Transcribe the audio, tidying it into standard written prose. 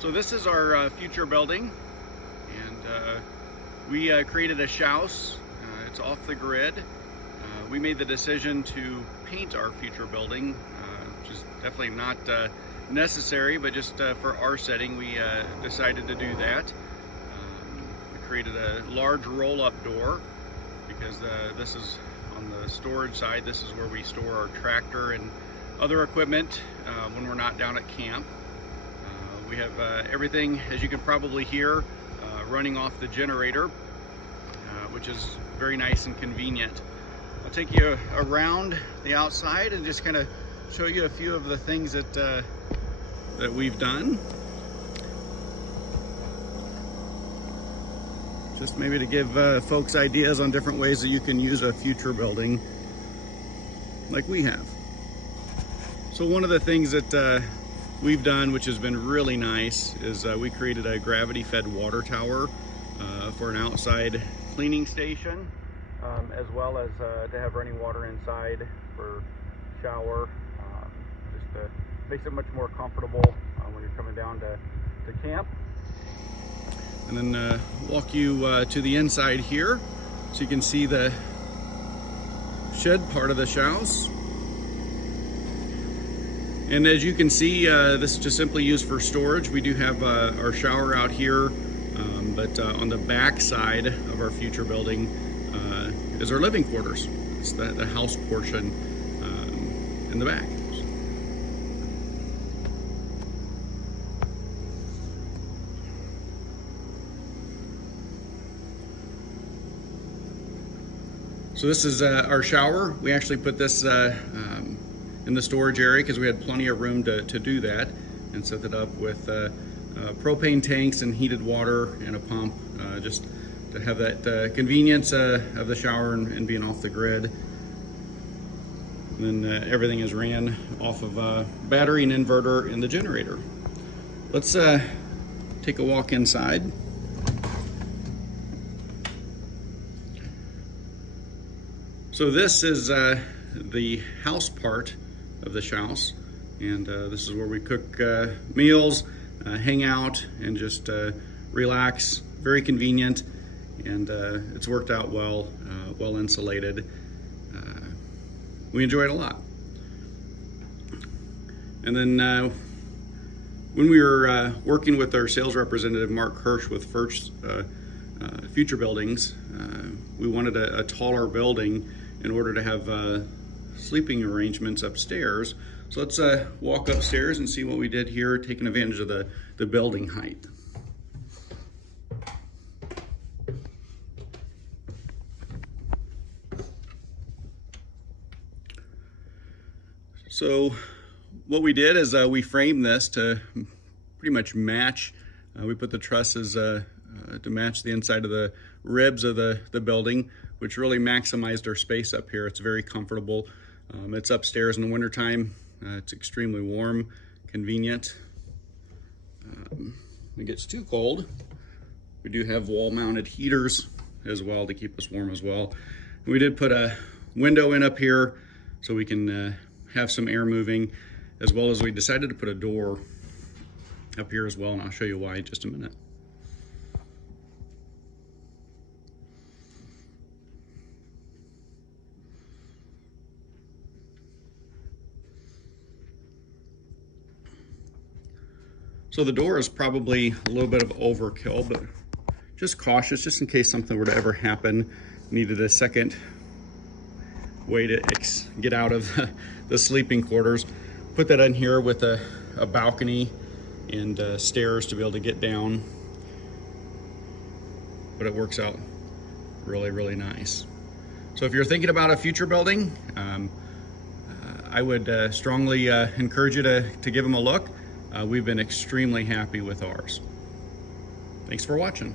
So this is our future building, and we created a Shouse. It's off the grid. We made the decision to paint our future building, which is definitely not necessary, but just for our setting, we decided to do that. We created a large roll-up door because this is on the storage side. This is where we store our tractor and other equipment when we're not down at camp. We have everything, as you can probably hear, running off the generator, which is very nice and convenient. I'll take you around the outside and just kind of show you a few of the things that that we've done. Just maybe to give folks ideas on different ways that you can use a future building like we have. So one of the things that we've done, which has been really nice, is we created a gravity-fed water tower for an outside cleaning station, as well as to have running water inside for shower. Just makes it much more comfortable when you're coming down to camp. And then walk you to the inside here so you can see the shed part of the Shouse. And as you can see, this is just simply used for storage. We do have our shower out here, but on the back side of our future building is our living quarters. It's the house portion in the back. So this is our shower. We actually put this in the storage area because we had plenty of room to do that, and set it up with propane tanks and heated water and a pump, just to have that convenience of the shower and being off the grid. And then everything is ran off of a battery and inverter in the generator. Let's take a walk inside. So this is the house part of the Shouse, and this is where we cook meals, hang out, and just relax. Very convenient, and it's worked out well, well insulated. We enjoy it a lot. And then when we were working with our sales representative Mark Hirsch with First Future Buildings, we wanted a taller building in order to have sleeping arrangements upstairs. So let's walk upstairs and see what we did here, taking advantage of the building height. So what we did is we framed this to pretty much match. We put the trusses to match the inside of the ribs of the building, which really maximized our space up here. It's very comfortable. It's upstairs in the wintertime. It's extremely warm, convenient. When it gets too cold, we do have wall-mounted heaters as well to keep us warm as well. And we did put a window in up here so we can have some air moving, as well as we decided to put a door up here as well, and I'll show you why in just a minute. So the door is probably a little bit of overkill, but just cautious, just in case something were to ever happen. Needed a second way to get out of the sleeping quarters. Put that in here with a balcony and stairs to be able to get down. But it works out really, really nice. So if you're thinking about a future building, I would strongly encourage you to give them a look. We've been extremely happy with ours. Thanks for watching.